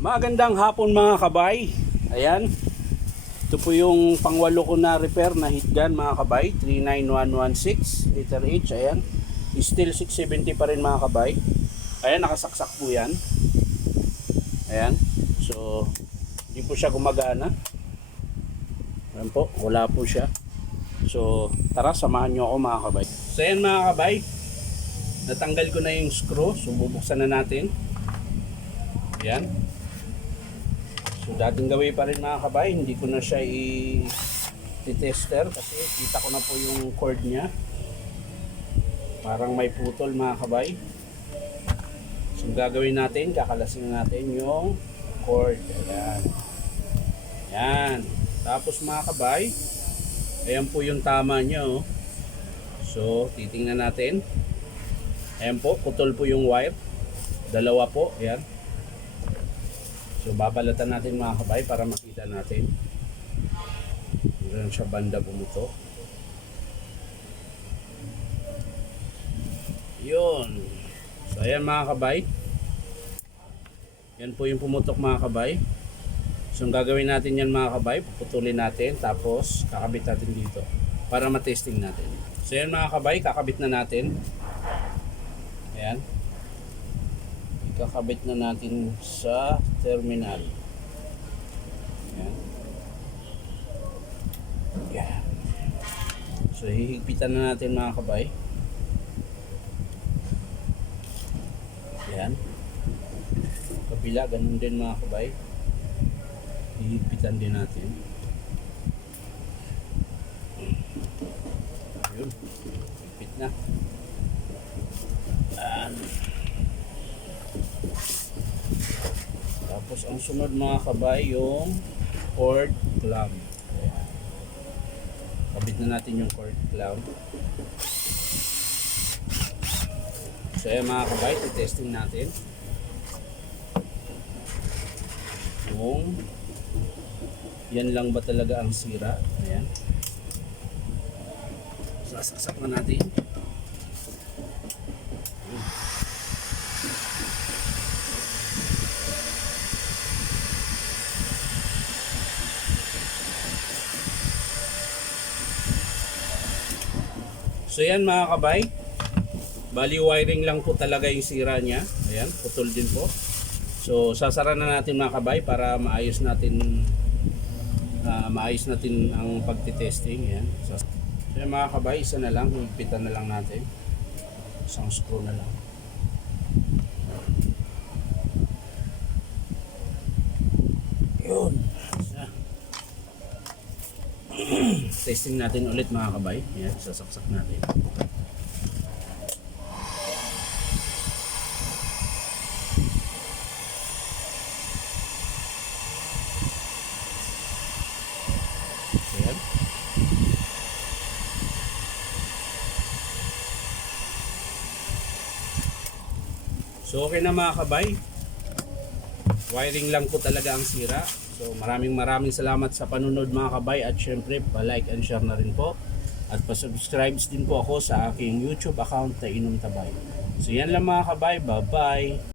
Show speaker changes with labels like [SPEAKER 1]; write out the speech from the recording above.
[SPEAKER 1] Magandang hapon mga kabay. Ayan. Ito po yung pangwalo ko na repair na heat gun mga kabay. 39116 liter H. Ayan. Still 670 pa rin mga kabay. Ayan, nakasaksak po yan. Ayan. So, hindi po siya gumagana. Ayan po, wala po siya. So, tara, samahan nyo ako mga kabay. So, ayan mga kabay. Natanggal ko na yung screw. So, bubuksan na natin. Ayan. So dating gawin pa rin mga kabay, hindi ko na siya i-tester kasi kita ko na po yung cord niya. Parang may putol mga kabay. So gagawin natin, kakalasin natin yung cord. Ayan. Ayan. Tapos mga kabay, ayan po yung tama niya. Oh. So titingnan natin. Ayan po, putol po yung wire. Dalawa po, ayan. So babalatan natin mga kabay para makita natin. Meron siya banda bumuto. Yun. So ayan mga kabay. Yan po yung pumutok mga kabay. So ang gagawin natin yan mga kabay, puputulin natin tapos kakabit natin dito para matesting natin. So yan mga kabay, kakabit na natin. Ayan kakabit na natin sa terminal. Yan. Yan. So hihigpitan na natin mga kabay. Yan. Kabila, ganun din mga kabay. Hihigpitan din natin. Ayun. Higpit na. Yan. Tapos ang sunod mga kabay yung cord clamp. Ayan. Kabit na natin yung cord clamp. So ayan mga kabay, testing natin. Kung yan lang ba talaga ang sira. Ayan. Sasaksak na natin. So yan mga kabay. Bali wiring lang po talaga yung sira niya. Ayan, putol din po. So sasara na natin mga kabay para maayos natin ah, maayos natin ang pagtitesting. Ayan. So, so yan mga kabay, isa na lang. Higpitan na lang natin. Isang screw na lang. Testing natin ulit mga kabay. Yan, sasaksak natin. Ayan. So okay na mga kabay. Wiring lang po talaga ang sira. So maraming maraming salamat sa panunod mga kabay at syempre pa-like and share na rin po. At pa-subscribe din po ako sa aking YouTube account na Inom Tabay. So yan lang mga kabay. Bye-bye.